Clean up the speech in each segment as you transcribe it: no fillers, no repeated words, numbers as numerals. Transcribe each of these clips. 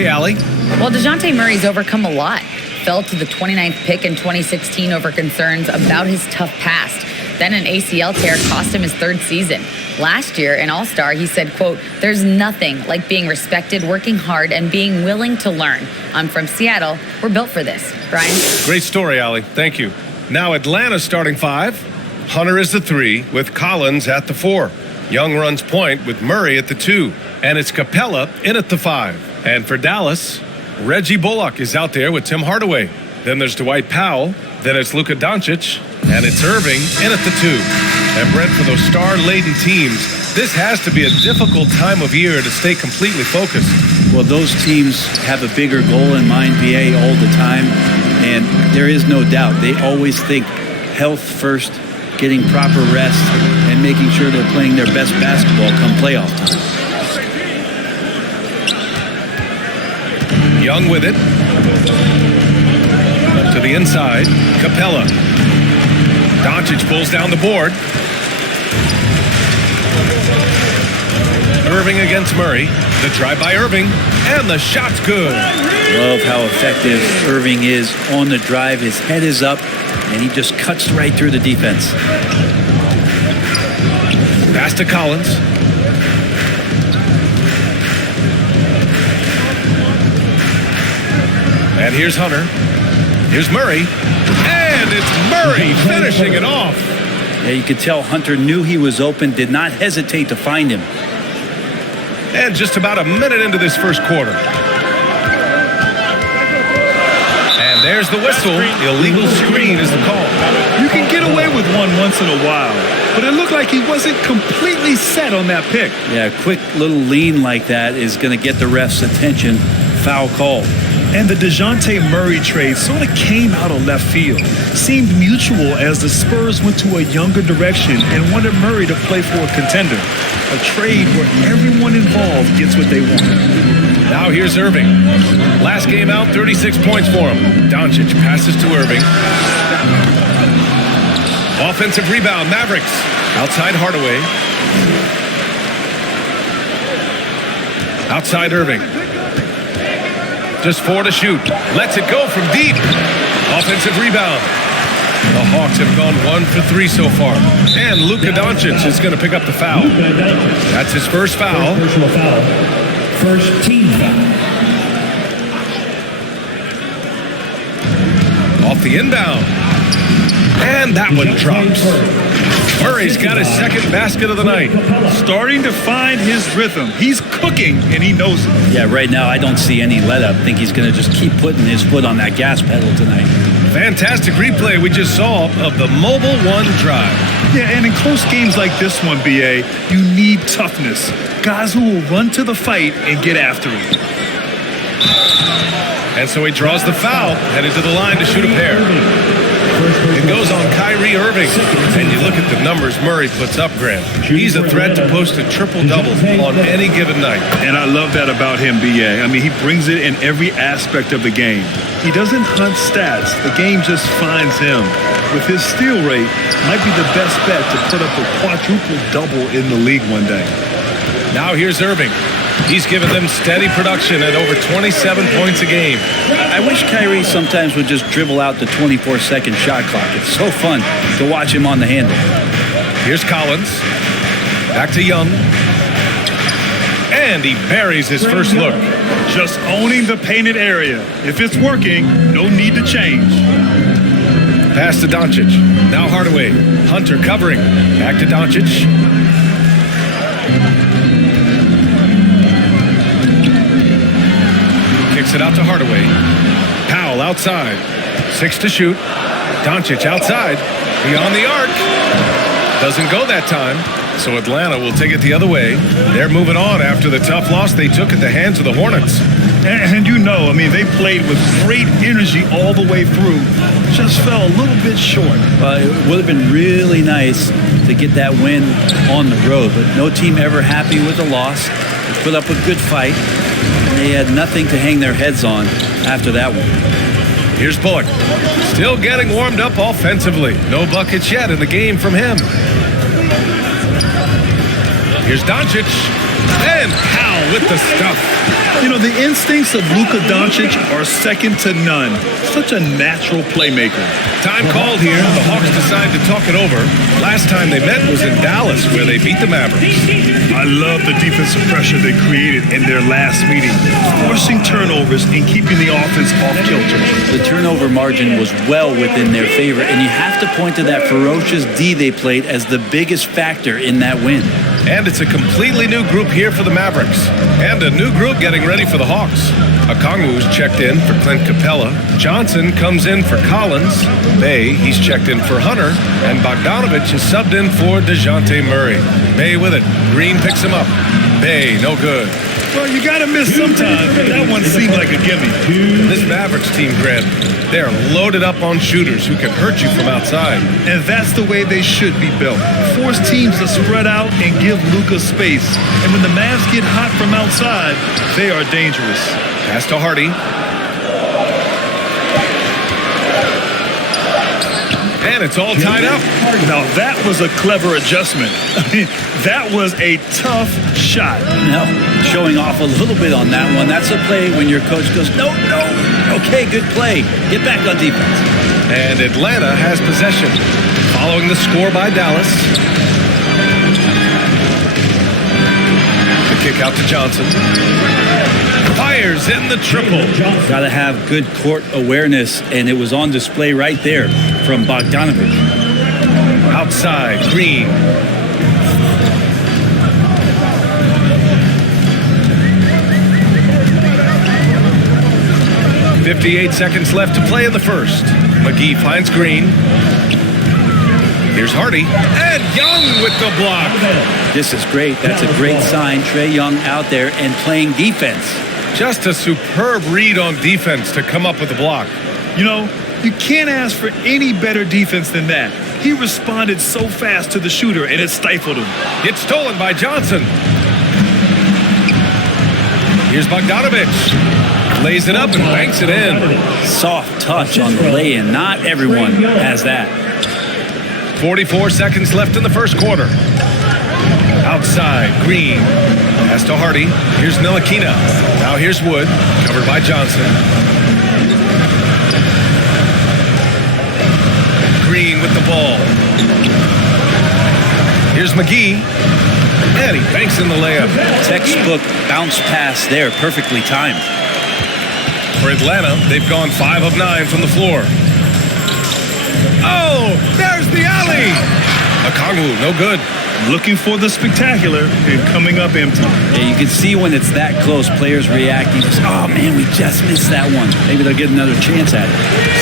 Hey, Allie. Well, DeJounte Murray's overcome a lot. Fell to the 29th pick in 2016 over concerns about his tough past. Then an ACL tear cost him his third season. Last year, in All-Star, he said, quote, "There's nothing like being respected, working hard, and being willing to learn. I'm from Seattle. We're built for this." Bryan? Great story, Allie. Thank you. Now Atlanta's starting five. Hunter is the 3 with Collins at the 4. Young runs point with Murray at the 2. And it's Capella in at the 5. And for Dallas, Reggie Bullock is out there with Tim Hardaway. Then there's Dwight Powell. Then it's Luka Doncic. And it's Irving in at the 2. And Brent, for those star-laden teams, this has to be a difficult time of year to stay completely focused. Well, those teams have a bigger goal in mind, BA, all the time. And there is no doubt, they always think health first, getting proper rest, and making sure they're playing their best basketball come playoff time. Young with it. To the inside, Capella. Doncic pulls down the board. Irving against Murray. The drive by Irving, and the shot's good. Love how effective Irving is on the drive. His head is up, and he just cuts right through the defense. Pass to Collins. And here's Hunter. Here's Murray. And it's Murray finishing it off. Yeah, you could tell Hunter knew he was open, did not hesitate to find him. And just about a minute into this first quarter. And there's the whistle. Illegal screen is the call. You can get away with one once in a while, but it looked like he wasn't completely set on that pick. Yeah, a quick little lean like that is going to get the ref's attention. Foul call. And the DeJounte Murray trade sort of came out of left field. Seemed mutual as the Spurs went to a younger direction and wanted Murray to play for a contender. A trade where everyone involved gets what they want. Now here's Irving. Last game out, 36 points for him. Doncic passes to Irving. Offensive rebound, Mavericks. Outside Hardaway. Outside Irving. Just 4 to shoot. Lets it go from deep. Offensive rebound. The Hawks have gone 1 for 3 so far. And Luka Doncic is going to pick up the foul. That's his first foul. Personal foul. First team foul. Off the inbound. And that one drops. Murray's got his second basket of the night. Starting to find his rhythm. He's cooking, and he knows it. Yeah, right now I don't see any let-up. I think he's going to just keep putting his foot on that gas pedal tonight. Fantastic replay we just saw of the Mobile One drive. Yeah, and in close games like this one, BA, you need toughness. Guys who will run to the fight and get after it. And so he draws the foul, headed to the line to shoot a pair. It goes on Kyrie Irving. And you look at the numbers Murray puts up, Grant. He's a threat to post a triple-double on any given night. And I love that about him, BA. I mean, he brings it in every aspect of the game. He doesn't hunt stats. The game just finds him. With his steal rate, might be the best bet to put up a quadruple-double in the league one day. Now here's Irving. He's given them steady production at over 27 points a game. I wish Kyrie sometimes would just dribble out the 24-second shot clock. It's so fun to watch him on the handle. Here's Collins. Back to Young. And he buries his first look. Just owning the painted area. If it's working, no need to change. Pass to Doncic. Now Hardaway. Hunter covering. Back to Doncic. Kicks it out to Hardaway. Powell outside. 6 to shoot. Doncic outside. Beyond the arc. Doesn't go that time. So Atlanta will take it the other way. They're moving on after the tough loss they took at the hands of the Hornets. And you know, I mean, they played with great energy all the way through. Just fell a little bit short. Well, it would have been really nice to get that win on the road, but no team ever happy with the loss. They put up a good fight. They had nothing to hang their heads on after that one. Here's Bullock. Still getting warmed up offensively. No buckets yet in the game from him. Here's Doncic. And Powell with the stuff. You know, the instincts of Luka Doncic are second to none. Such a natural playmaker. Time called here. The Hawks decide to talk it over. Last time they met was in Dallas, where they beat the Mavericks. I love the defensive pressure they created in their last meeting, forcing turnovers and keeping the offense off kilter. The turnover margin was well within their favor, and you have to point to that ferocious D they played as the biggest factor in that win. And it's a completely new group here for the Mavericks. And a new group getting ready for the Hawks. Okongwu's checked in for Clint Capella. Johnson comes in for Collins. Bay, he's checked in for Hunter. And Bogdanovich is subbed in for DeJounte Murray. Bay with it. Green picks him up. Bay, no good. Well, you got to miss sometimes, but that one seemed like a gimme. This Mavericks team, Grant, they're loaded up on shooters who can hurt you from outside. And that's the way they should be built. Force teams to spread out and give Luka space. And when the Mavs get hot from outside, they are dangerous. Pass to Hardy. And it's all tied up. Now that was a clever adjustment. I mean, that was a tough shot. Now, showing off a little bit on that one. That's a play when your coach goes, no. Okay, good play. Get back on defense. And Atlanta has possession. Following the score by Dallas. The kick out to Johnson. Fires in the triple. Got to have good court awareness, and it was on display right there from Bogdanovich. Outside, Green. .58 seconds left to play in the first. McGee finds Green. Here's Hardy. And Young with the block. This is great. That's a great sign. Trae Young out there and playing defense. Just a superb read on defense to come up with the block. You know, you can't ask for any better defense than that. He responded so fast to the shooter, and it stifled him. It's stolen by Johnson. Here's Bogdanovich. Lays it up and banks it in. Soft touch on the lay-in. Not everyone has that. 44 seconds left in the first quarter. Outside, Green. Pass to Hardy. Here's Ntilikina. Now here's Wood. Covered by Johnson. Green with the ball. Here's McGee. And he banks in the layup. Textbook bounce pass there. Perfectly timed. For Atlanta, they've gone 5 of 9 from the floor. Oh, there's the alley. Okongwu, no good. Looking for the spectacular and coming up empty. Yeah, you can see when it's that close, players reacting. Just, oh, man, we just missed that one. Maybe they'll get another chance at it.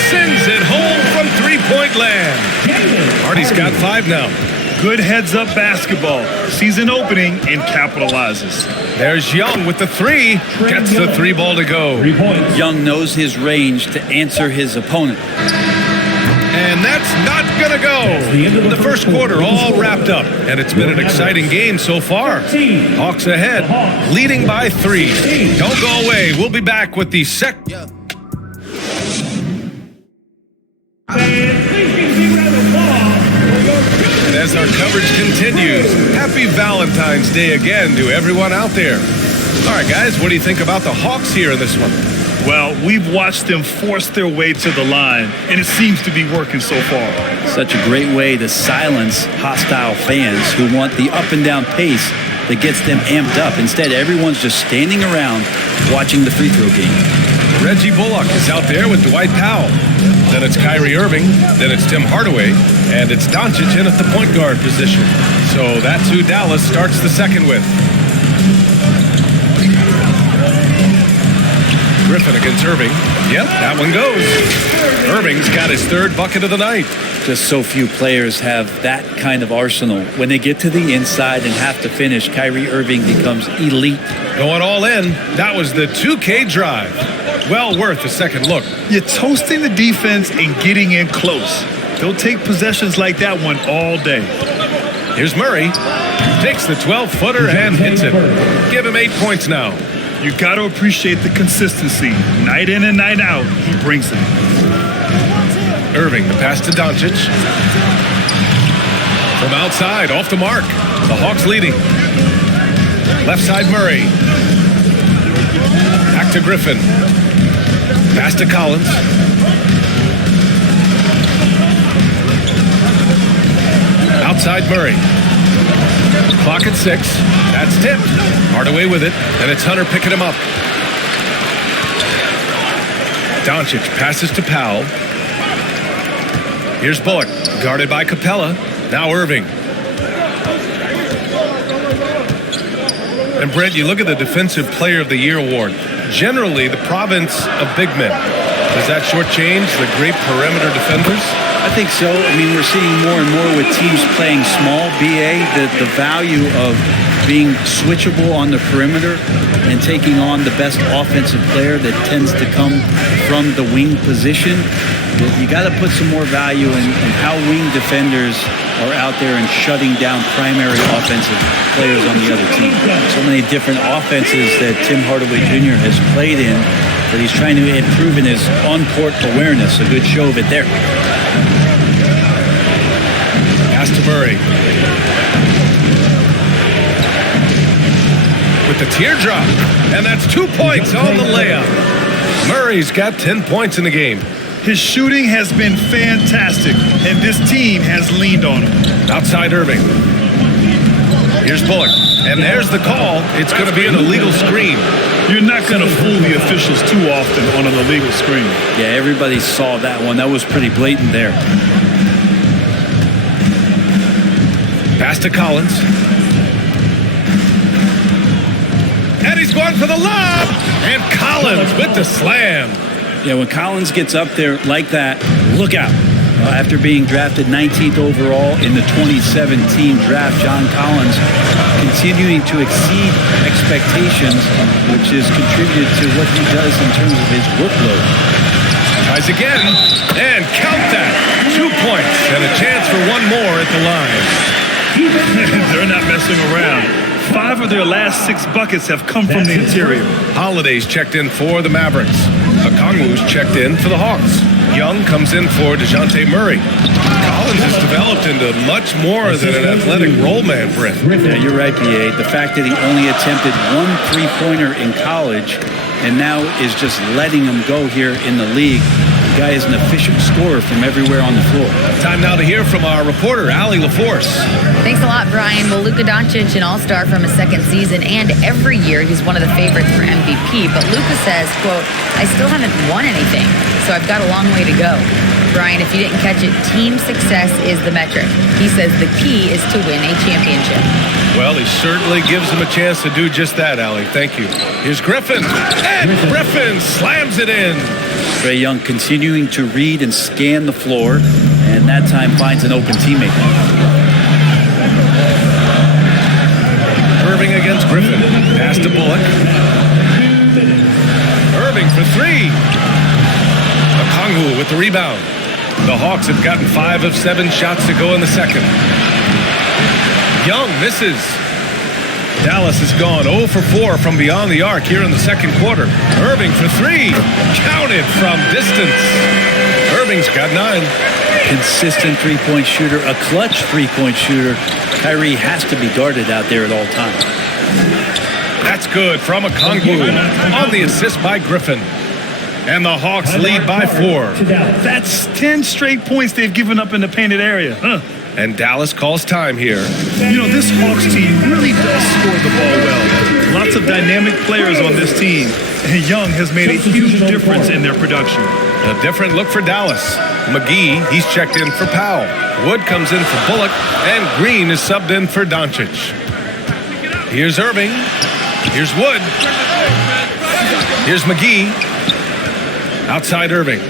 Sends it home from three-point land. Hardy's got 5 now. Good heads-up basketball. Season opening and capitalizes. There's Young with the 3. Gets the 3 ball to go. Young knows his range to answer his opponent. And that's not going to go. The first quarter all wrapped up, and it's been an exciting game so far. Hawks ahead, leading by 3. Don't go away. We'll be back with the And as our coverage continues, happy Valentine's Day again to everyone out there. All right, guys, what do you think about the Hawks here in this one? Well, we've watched them force their way to the line, and it seems to be working so far. Such a great way to silence hostile fans who want the up and down pace that gets them amped up. Instead, everyone's just standing around watching the free throw game. Reggie Bullock is out there with Dwight Powell. Then it's Kyrie Irving. Then it's Tim Hardaway. And it's Doncic in at the point guard position. So that's who Dallas starts the second with. Griffin against Irving. Yep, that one goes. Irving's got his 3rd bucket of the night. Just so few players have that kind of arsenal. When they get to the inside and have to finish, Kyrie Irving becomes elite. Going all in. That was the 2K drive. Well worth a second look. You're toasting the defense and getting in close. They'll take possessions like that one all day. Here's Murray. Takes the 12-footer and hits it. Give him 8 points now. You got to appreciate the consistency. Night in and night out, he brings it. Irving, the pass to Doncic. From outside, off the mark. The Hawks leading. Left side Murray. Back to Griffin. Pass to Collins. Outside Murray. Clock at 6. That's tipped. Hardaway with it, and it's Hunter picking him up. Doncic passes to Powell. Here's Bullock, guarded by Capella. Now Irving. And Brent, you look at the Defensive Player of the Year award. Generally, the province of big men. Does that shortchange the great perimeter defenders? I think so. I mean, we're seeing more and more with teams playing small, BA, the value of being switchable on the perimeter and taking on the best offensive player that tends to come from the wing position. You got to put some more value in how wing defenders are out there and shutting down primary offensive players on the other team. So many different offenses that Tim Hardaway Jr. has played in that he's trying to improve in his on-court awareness. A good show of it there. Pass to Murray. With the teardrop. And that's 2 points on the layup. Murray's got 10 points in the game. His shooting has been fantastic, and this team has leaned on him. Outside Irving. Here's Bullock. And there's the call. It's going to be an illegal screen. You're not going to fool the officials too often on an illegal screen. Yeah, everybody saw that one. That was pretty blatant there. Pass to Collins. And he's going for the lob. And Collins with the slam. Yeah, when Collins gets up there like that, look out. After being drafted 19th overall in the 2017 draft, John Collins continuing to exceed expectations, which has contributed to what he does in terms of his workload. Tries again, and count that. 2 points and a chance for one more at the line. They're not messing around. 5 of their last 6 buckets have come from the interior. Holiday's checked in for the Mavericks. Okongwu's checked in for the Hawks. Young comes in for DeJounte Murray. Collins has developed into much more than an athletic roll man, Brent. Yeah, you're right, B.A. The fact that he only attempted 1 3-pointer in college and now is just letting him go here in the league. The guy is an efficient scorer from everywhere on the floor. Time now to hear from our reporter, Allie LaForce. Thanks a lot, Brian. Well, Luka Doncic, an all-star from his second season, and every year he's one of the favorites for MVP. But Luka says, quote, I still haven't won anything, so I've got a long way to go. Brian, if you didn't catch it, team success is the metric. He says the key is to win a championship. Well, he certainly gives him a chance to do just that, Allie. Thank you. Here's Griffin, and Griffin slams it in. Trae Young continuing to read and scan the floor, and that time finds an open teammate. Irving against Griffin. Pass to Bullock. Irving for 3. Okongwu with the rebound. The Hawks have gotten 5 of 7 shots to go in the second. Young misses. Dallas has gone 0 for 4 from beyond the arc here in the second quarter. Irving for 3. Counted from distance. Irving's got 9. Consistent three-point shooter, a clutch three-point shooter. Kyrie has to be guarded out there at all times. That's good from Okongwu on the assist by Griffin. And the Hawks lead by 4. That's 10 straight points they've given up in the painted area. And Dallas calls time here. You know, this Hawks team really does score the ball well. Lots of dynamic players on this team. And Young has made a huge difference in their production. A different look for Dallas. McGee, he's checked in for Powell. Wood comes in for Bullock. And Green is subbed in for Doncic. Here's Irving. Here's Wood. Here's McGee. Outside Irving.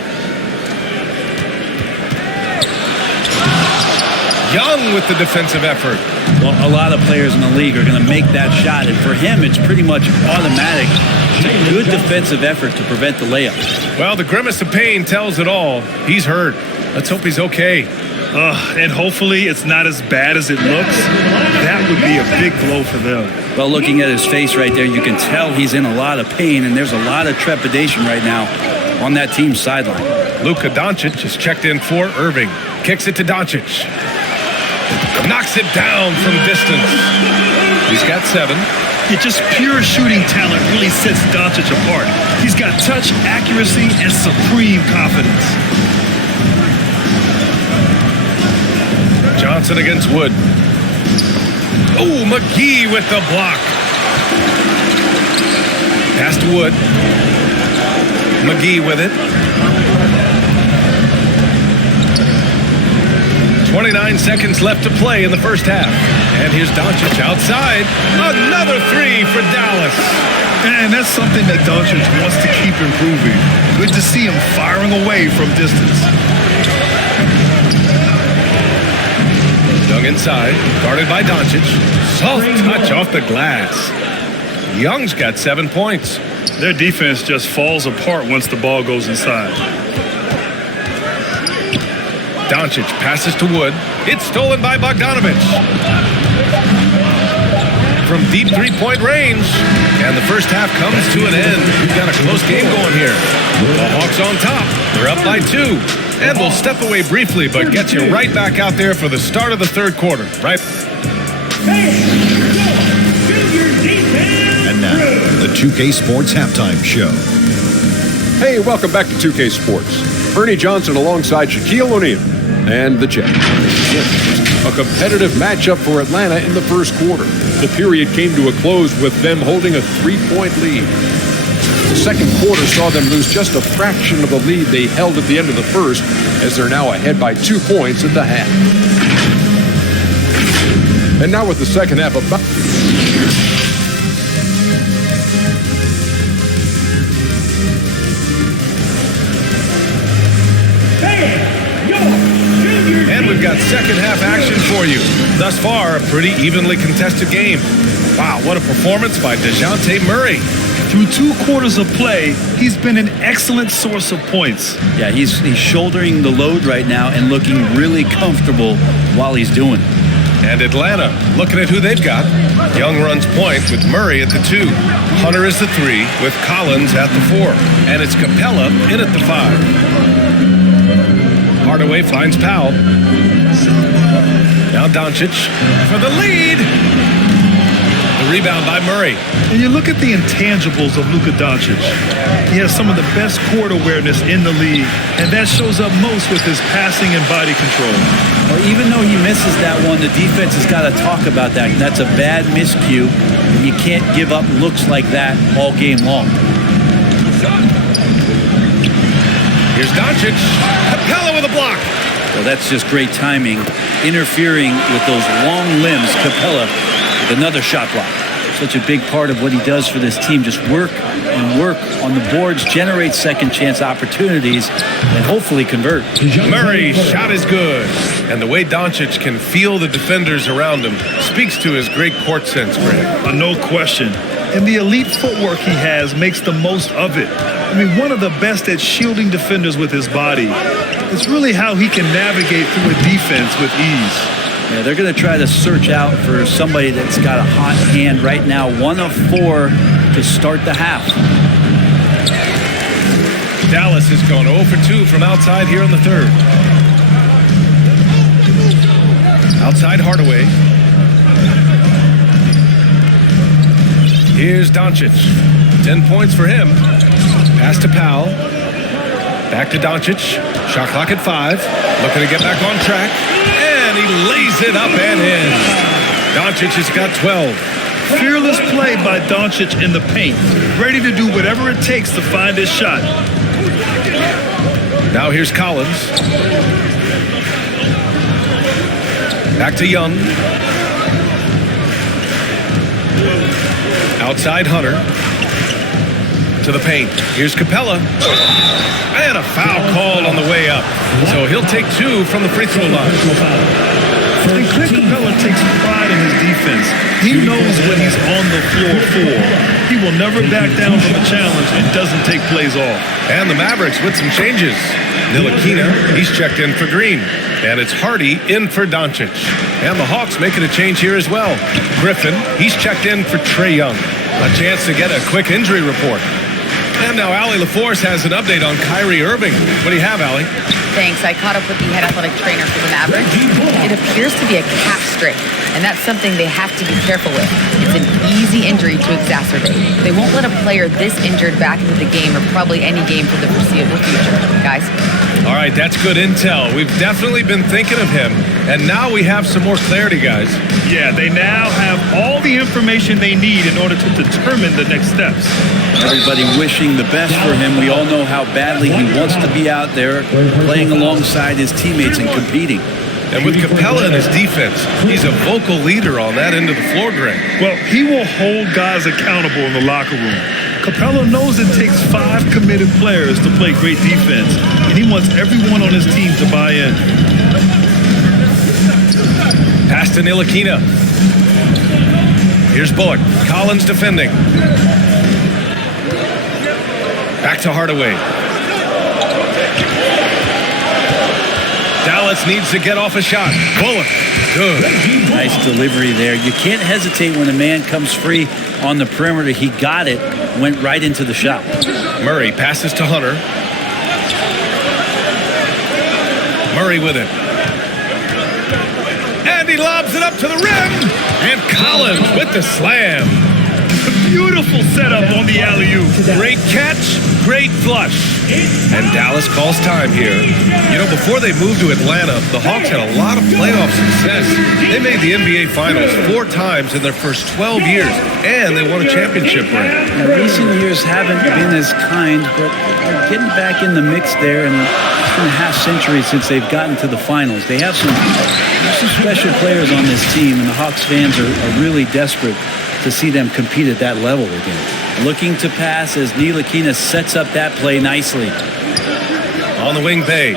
Young with the defensive effort. Well, a lot of players in the league are going to make that shot, and for him, it's pretty much automatic. It's a good defensive effort to prevent the layup. Well, the grimace of pain tells it all. He's hurt. Let's hope he's okay. And hopefully it's not as bad as it looks. That would be a big blow for them. Well, looking at his face right there, you can tell he's in a lot of pain, and there's a lot of trepidation right now on that team's sideline. Luka Doncic is checked in for Irving. Kicks it to Doncic. Knocks it down from distance. He's got 7. Yeah, just pure shooting talent really sets Doncic apart. He's got touch, accuracy, and supreme confidence. Johnson against Wood. Oh, McGee with the block. Pass to Wood. McGee with it. 29 seconds left to play in the first half. And here's Doncic outside. Another 3 for Dallas. And that's something that Doncic wants to keep improving. Good to see him firing away from distance. Young inside, guarded by Doncic. Soft touch off the glass. Young's got 7 points. Their defense just falls apart once the ball goes inside. Doncic passes to Wood. It's stolen by Bogdanovich. From deep three-point range. And the first half comes to an end. We've got a close game going here. The Hawks on top. They're up by 2. And we'll step away briefly, but get you right back out there for the start of the third quarter. Right? And now, the 2K Sports Halftime Show. Hey, welcome back to 2K Sports. Ernie Johnson alongside Shaquille O'Neal and the Jet. A competitive matchup for Atlanta in the first quarter. The period came to a close with them holding a 3-point lead. The second quarter saw them lose just a fraction of the lead they held at the end of the first, as they're now ahead by 2 points at the half. And now with the second half about... And we've got second half action for you. Thus far, a pretty evenly contested game. Wow, what a performance by DeJounte Murray. Through 2 quarters of play, he's been an excellent source of points. Yeah, he's shouldering the load right now and looking really comfortable while he's doing it. And Atlanta, looking at who they've got. Young runs point with Murray at the 2. Hunter is the 3 with Collins at the 4. And it's Capella in at the 5. Hardaway finds Powell. Now Doncic for the lead. The rebound by Murray. And you look at the intangibles of Luka Doncic. He has some of the best court awareness in the league, and that shows up most with his passing and body control. Well, even though he misses that one, the defense has got to talk about that. That's a bad miscue. You can't give up looks like that all game long. Here's Doncic. Capella with a block. Well, that's just great timing. Interfering with those long limbs. Capella with another shot block. Such a big part of what he does for this team. Just work and work on the boards, generate second chance opportunities, and hopefully convert. Murray's shot is good. And the way Doncic can feel the defenders around him speaks to his great court sense, Greg. No question. And the elite footwork he has makes the most of it. I mean, one of the best at shielding defenders with his body. It's really how he can navigate through a defense with ease. Yeah, they're going to try to search out for somebody that's got a hot hand right now. 1 of 4 to start the half. Dallas has gone 0 for 2 from outside here in the third. Outside Hardaway. Here's Doncic. 10 points for him. Pass to Powell. Back to Doncic. Shot clock at 5. Looking to get back on track. And he lays it up and in. Doncic has got 12. Fearless play by Doncic in the paint. Ready to do whatever it takes to find his shot. Now here's Collins. Back to Young. Outside Hunter. To the paint. Here's Capella. And a foul called on the way up. So he'll take 2 from the free throw line. And Clint Capella takes pride in his defense. He knows what he's on the floor for. He will never back down from a challenge and doesn't take plays off. And the Mavericks with some changes. Ntilikina, he's checked in for Green. And it's Hardy in for Doncic. And the Hawks making a change here as well. Griffin, he's checked in for Trae Young. A chance to get a quick injury report. And now Allie LaForce has an update on Kyrie Irving. What do you have, Allie? Thanks. I caught up with the head athletic trainer for the Mavericks. It appears to be a calf strain. and that's something they have to be careful with. It's an easy injury to exacerbate. They won't let a player this injured back into the game or probably any game for the foreseeable future. Guys? All right, that's good intel. We've definitely been thinking of him, and now we have some more clarity, guys. Yeah, they now have all the information they need in order to determine the next steps. Everybody wishing the best for him. We all know how badly he wants to be out there playing alongside his teammates and competing. And with Capella in his defense, he's a vocal leader on that end of the floor, Greg. Well, he will hold guys accountable in the locker room. Capella knows it takes 5 committed players to play great defense, and he wants everyone on his team to buy in. Pass to Ntilikina. Here's Bullock. Collins defending. Back to Hardaway. Dallas needs to get off a shot. Bullock. Good. Nice delivery there. You can't hesitate when a man comes free on the perimeter. He got it, went right into the shot. Murray passes to Hunter. Murray with it. And he lobs it up to the rim. And Collins with the slam. Beautiful setup on the alley-oop. Great catch, great flush. And Dallas calls time here. You know, before they moved to Atlanta, the Hawks had a lot of playoff success. They made the NBA Finals 4 times in their first 12 years, and they won a championship ring. Now, recent years haven't been as kind, but they're getting back in the mix there, and it's been a half-century since they've gotten to the finals. They have some special players on this team, and the Hawks fans are really desperate to see them compete at that level again. Looking to pass as Ntilikina sets up that play nicely. On the wing, Bay.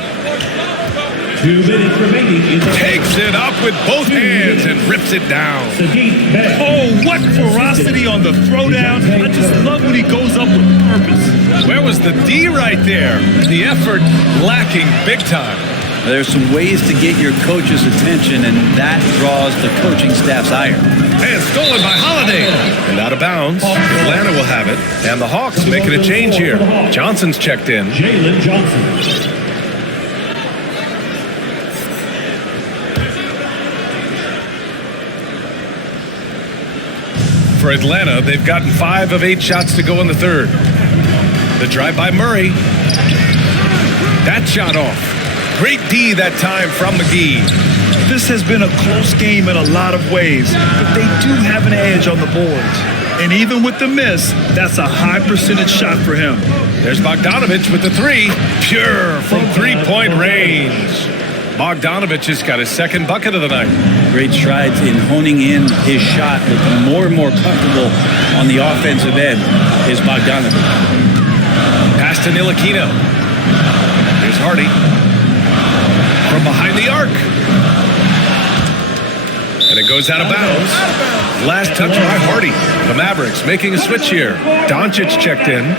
2 minutes remaining in the Takes it up with both hands and rips it down. Oh, what ferocity on the throwdown. I just love when he goes up with purpose. Where was the D right there? The effort lacking big time. There's some ways to get your coach's attention, and that draws the coaching staff's ire. And stolen by Holiday. And out of bounds. Atlanta will have it. And the Hawks making a change here. Johnson's checked in. Jalen Johnson. For Atlanta, they've gotten 5 of 8 shots to go in the third. The drive by Murray. That shot off. Great D that time from McGee. This has been a close game in a lot of ways, but they do have an edge on the boards. And even with the miss, that's a high percentage shot for him. There's Bogdanovich with the 3. Pure from 3-point range. Bogdanovich has got his second bucket of the night. Great strides in honing in his shot, looking more and more comfortable on the offensive end is Bogdanovich. Pass to Ntilikina. Here's Hardy. From behind the arc. And it goes out of bounds. Last touch by Hardy. The Mavericks making a switch here. Doncic checked in.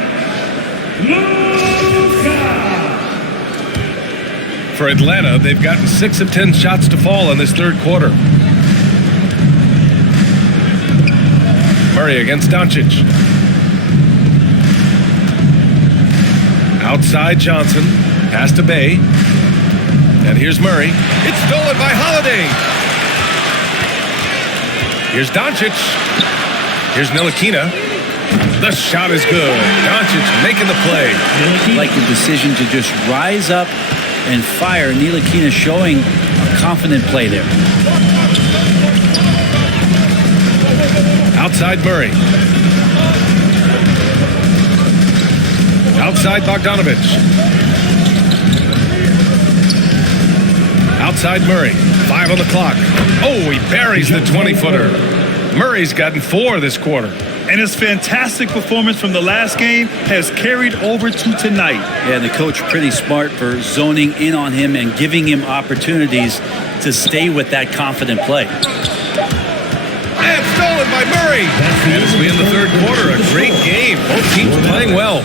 For Atlanta, they've gotten 6 of 10 shots to fall in this third quarter. Murray against Doncic. Outside Johnson. Pass to Bay. And here's Murray. It's stolen by Holiday. Here's Doncic. Here's Ntilikina. The shot is good. Doncic making the play. Like the decision to just rise up and fire. Ntilikina showing a confident play there. Outside Murray. Outside Bogdanovich. Outside Murray. 5 on the clock. Oh, he buries the 20-footer. Murray's gotten 4 this quarter. And his fantastic performance from the last game has carried over to tonight. Yeah, the coach pretty smart for zoning in on him and giving him opportunities to stay with that confident play. And stolen by Murray. And as we in the third quarter, a great game. Both teams playing well.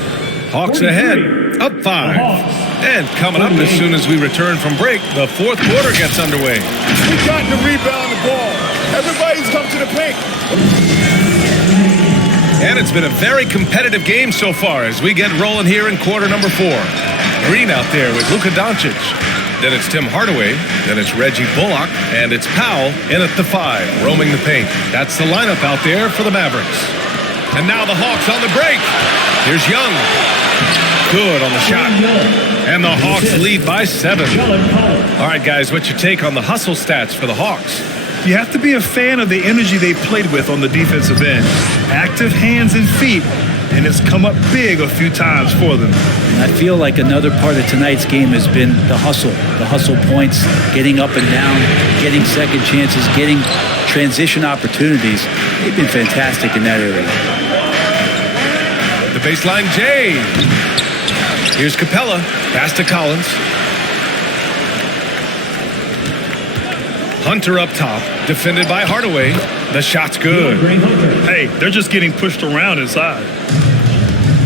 Hawks ahead, up 5. And coming up as soon as we return from break, the fourth quarter gets underway. We got to rebound the ball. Everybody's come to the paint. And it's been a very competitive game so far as we get rolling here in quarter number 4. Green out there with Luka Doncic. Then it's Tim Hardaway. Then it's Reggie Bullock. And it's Powell in at the 5, roaming the paint. That's the lineup out there for the Mavericks. And now the Hawks on the break. Here's Young. Good on the shot. And the Hawks lead by 7. All right, guys, what's your take on the hustle stats for the Hawks? You have to be a fan of the energy they played with on the defensive end. Active hands and feet, and it's come up big a few times for them. I feel like another part of tonight's game has been the hustle points, getting up and down, getting second chances, getting transition opportunities. They've been fantastic in that area. The baseline J. Here's Capella, pass to Collins. Hunter up top, defended by Hardaway. The shot's good. Hey, they're just getting pushed around inside.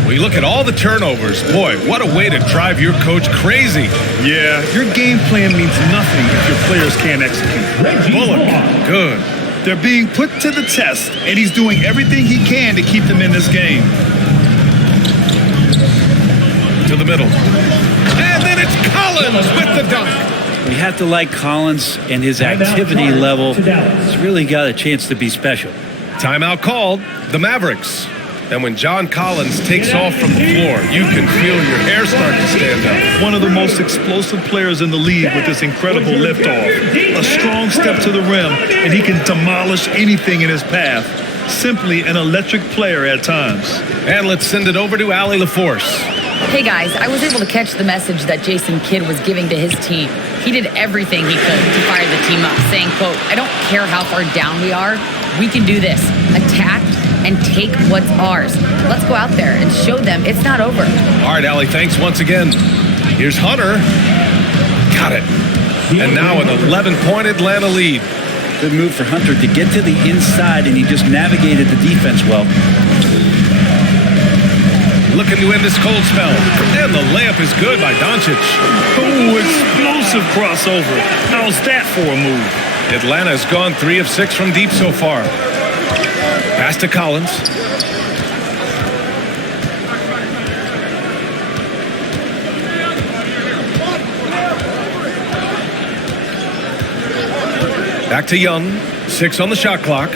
We look at all the turnovers. Boy, what a way to drive your coach crazy. Yeah, your game plan means nothing if your players can't execute. Bullock, good. They're being put to the test, and he's doing everything he can to keep them in this game. To the middle. And then it's Collins with the dunk. We have to like Collins and his activity level. He's really got a chance to be special. Timeout called, the Mavericks. And when John Collins takes off from the floor, you can feel your hair start to stand up. One of the most explosive players in the league with this incredible liftoff. A strong step to the rim, and he can demolish anything in his path. Simply an electric player at times. And let's send it over to Allie LaForce. Hey guys, I was able to catch the message that Jason Kidd was giving to his team. He did everything he could to fire the team up, saying, quote, "I don't care how far down we are, we can do this. Attack and take what's ours. Let's go out there and show them it's not over." All right, Allie, thanks once again. Here's Hunter. Got it. And now an 11-point Atlanta lead. Good move for Hunter to get to the inside, and he just navigated the defense well. Looking to end this cold spell. And the layup is good by Doncic. Oh, explosive crossover. How's that for a move? Atlanta's gone 3 of 6 from deep so far. Pass to Collins. Back to Young. 6 on the shot clock.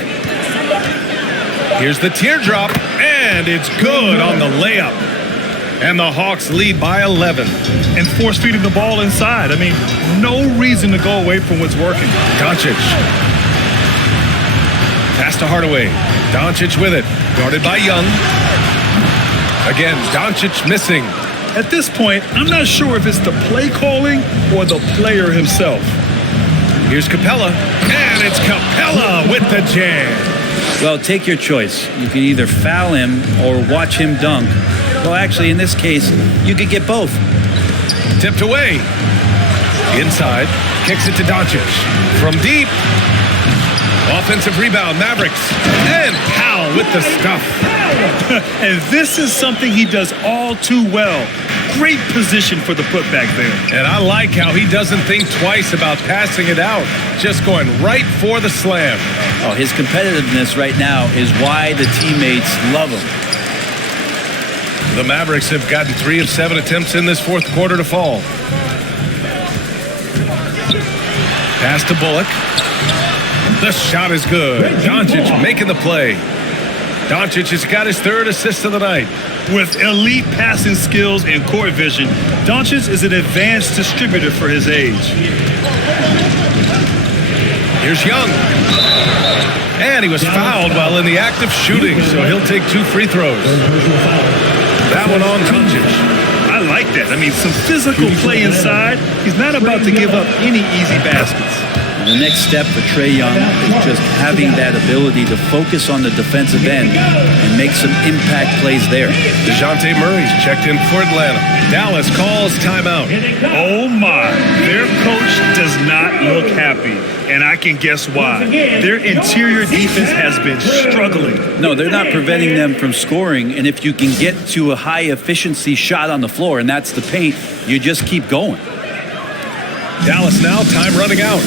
Here's the teardrop, and it's good on the layup. And the Hawks lead by 11. And force feeding the ball inside. I mean, no reason to go away from what's working. Doncic. Pass to Hardaway. Doncic with it. Guarded by Young. Again, Doncic missing. At this point, I'm not sure if it's the play calling or the player himself. Here's Capella. And it's Capella with the jam. Well, take your choice. You can either foul him or watch him dunk. Well, actually, in this case, you could get both. Tipped away. Inside. Kicks it to Doncic. From deep. Offensive rebound, Mavericks. And Powell with the stuff. And this is something he does all too well. Great position for the putback there. And I like how he doesn't think twice about passing it out. Just going right for the slam. Oh, his competitiveness right now is why the teammates love him. The Mavericks have gotten 3 of 7 attempts in this fourth quarter to fall. Pass to Bullock. The shot is good. Doncic making the play. Doncic has got his 3rd assist of the night. With elite passing skills and court vision, Doncic is an advanced distributor for his age. Here's Young. And he was fouled while in the act of shooting, so he'll take 2 free throws. That one on Doncic. I like that. I mean, some physical play inside. He's not about to give up any easy baskets. The next step for Trae Young is just having that ability to focus on the defensive end and make some impact plays there. DeJounte Murray's checked in for Atlanta. Dallas calls timeout. Oh my, their coach does not look happy, and I can guess why. Their interior defense has been struggling. No, they're not preventing them from scoring, and if you can get to a high efficiency shot on the floor, and that's the paint, you just keep going. Dallas now, time running out.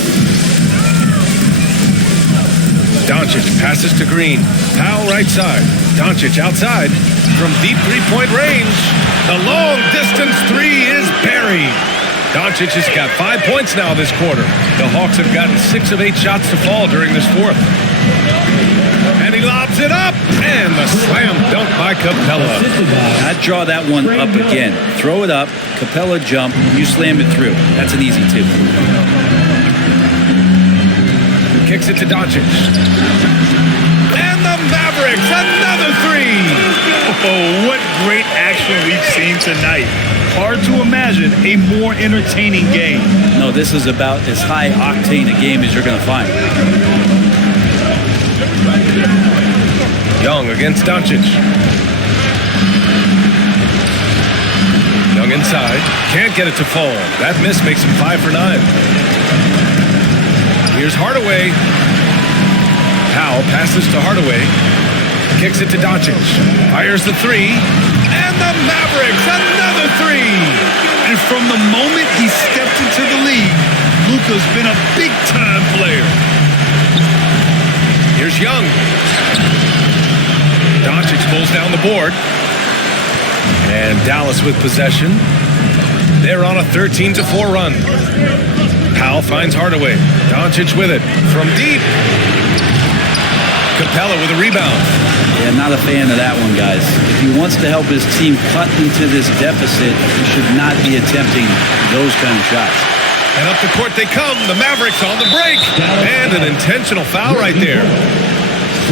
Doncic passes to Green. Powell right side. Doncic outside. From deep 3-point range. The long distance 3 is buried. Doncic has got 5 points now this quarter. The Hawks have gotten 6 of 8 shots to fall during this fourth. And he lobs it up, and the slam dunk by Capella. I'd draw that one up again. Throw it up, Capella jump, you slam it through. That's an easy two. Kicks it to Doncic. And the Mavericks, another three. Oh, what great action we've seen tonight. Hard to imagine a more entertaining game. No, this is about as high octane a game as you're going to find. Young against Doncic. Young inside. Can't get it to fall. That miss makes him 5 for 9. Here's Hardaway. Powell passes to Hardaway. Kicks it to Doncic. Fires the three. And the Mavericks, another three. And from the moment he stepped into the league, Luka's been a big-time player. Here's Young. Doncic pulls down the board. And Dallas with possession. They're on a 13-4 run. Powell finds Hardaway. Doncic with it from deep. Capella with a rebound. Yeah, not a fan of that one, guys. If he wants to help his team cut into this deficit, he should not be attempting those kind of shots. And up the court they come. The Mavericks on the break. And an intentional foul right there.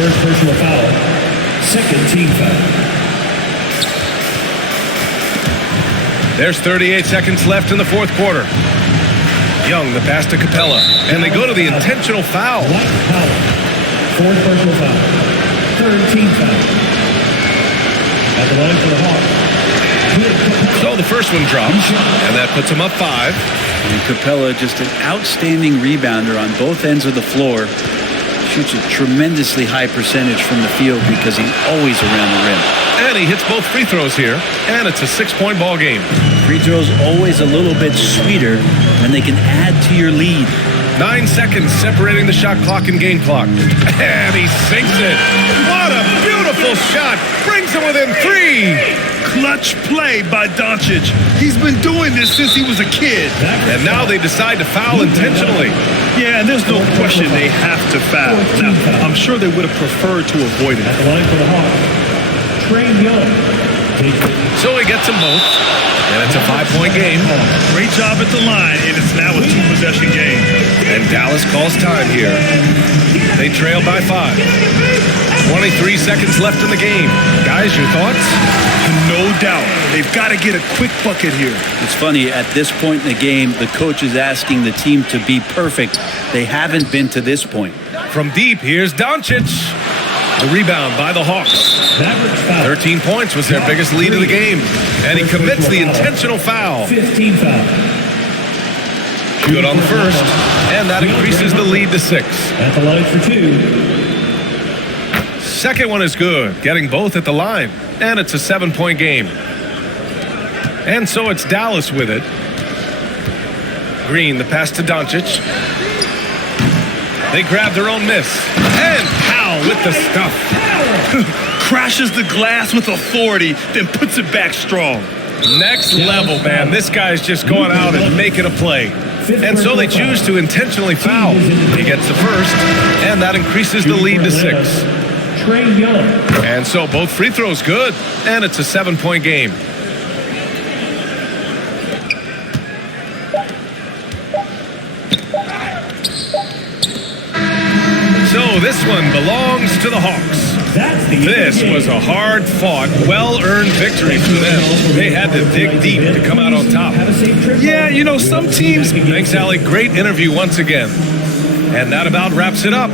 First personal foul. Second team foul. There's 38 seconds left in the fourth quarter. Young, the pass to Capella. And they go to the intentional foul. Fourth personal foul. Third team foul. At the line for the Hawks. So the first one drops, and that puts him up 5. And Capella, just an outstanding rebounder on both ends of the floor. Shoots a tremendously high percentage from the field because he's always around the rim. And he hits both free throws here, and it's a 6-point ball game. Free throws always a little bit sweeter when they can add to your lead. 9 seconds separating the shot clock and game clock. And he sinks it. What a beautiful shot. Brings him within 3. Clutch play by Doncic. He's been doing this since he was a kid. And now they decide to foul intentionally. Yeah, and there's no question they have to foul. Now, I'm sure they would have preferred to avoid it. At the line for the Hawks. Trae Young. So he gets them both. And it's a 5-point game. Great job at the line, and it's now a 2-possession game. And Dallas calls time here. They trail by 5. 23 seconds left in the game. Guys, your thoughts? No doubt. They've got to get a quick bucket here. It's funny, at this point in the game, the coach is asking the team to be perfect. They haven't been to this point. From deep, here's Doncic. The rebound by the Hawks. 13 points was their biggest lead of the game. And he commits the intentional foul. 15 foul. Good on the first. And that increases the lead to 6. At the line for 2. Second one is good, getting both at the line. And it's a 7-point game. And so it's Dallas with it. Green, the pass to Doncic. They grab their own miss. And Powell with the stuff. Crashes the glass with authority, then puts it back strong. Next level, man. This guy's just going out and making a play. And so they choose to intentionally foul. He gets the first, and that increases the lead to 6. Trae Young. And so both free throws good, and it's a 7-point game. So this one belongs to the Hawks. This was a hard-fought, well-earned victory for them. They had to dig deep to come out on top. Yeah, you know, some teams... Thanks, Allie. Great interview once again. And that about wraps it up.